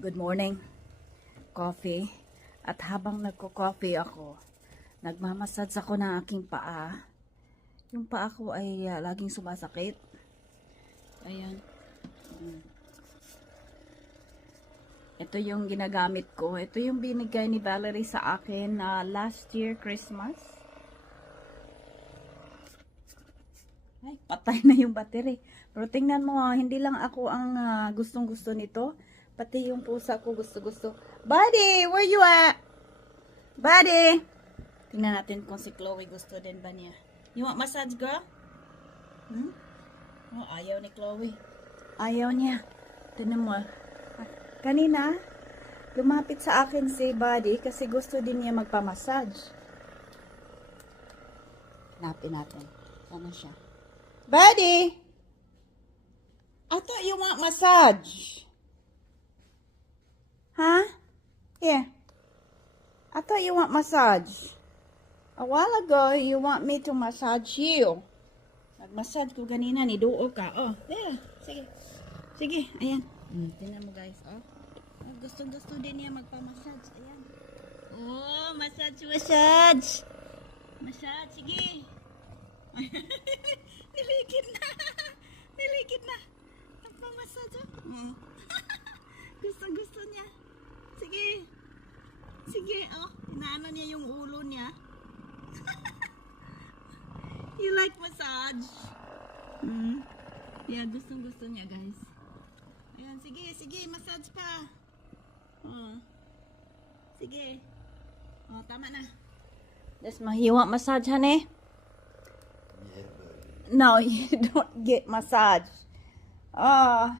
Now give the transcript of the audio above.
Good morning. Coffee. At habang nagko-coffee ako, nagmamassage ako ng aking paa. Yung paa ko ay laging sumasakit. Ayan. Ito yung ginagamit ko. Ito yung binigay ni Valerie sa akin last year Christmas. Ay, patay na yung battery. Pero tingnan mo, hindi lang ako ang gustong-gusto nito. Pati yung pusa ko gusto-gusto. Buddy, where you at? Buddy! Tingnan natin kung si Chloe gusto din ba niya. You want massage, girl? Hmm? Oh, ayaw ni Chloe. Ayaw niya. Tingnan mo. Kanina, lumapit sa akin si Buddy kasi gusto din niya magpa-massage. Hanapin natin. Sana siya. Buddy! I thought you want massage. Huh? Here. I thought you want massage. A while ago, you want me to massage you. Nag-massage ko ganina, niduo ka. Oh, there. Sige. Sige, ayan. Tingnan mo guys, oh. Gustong-gusto din niya magpa-massage. Ayan. Oh, massage. Massage, sige. Nilikit na. Nilikit na. Nagpa-massage, oh. Gustong-gusto niya. Sige. Sige, oh. Inaano niya yung ulo niya. You like massage? Yeah, gustong-gusto niya, guys. Ayan, sige, massage pa. Oh. Sige. Oh, tama na. Desma, you want massage, honey? No, you don't get massage. Oh.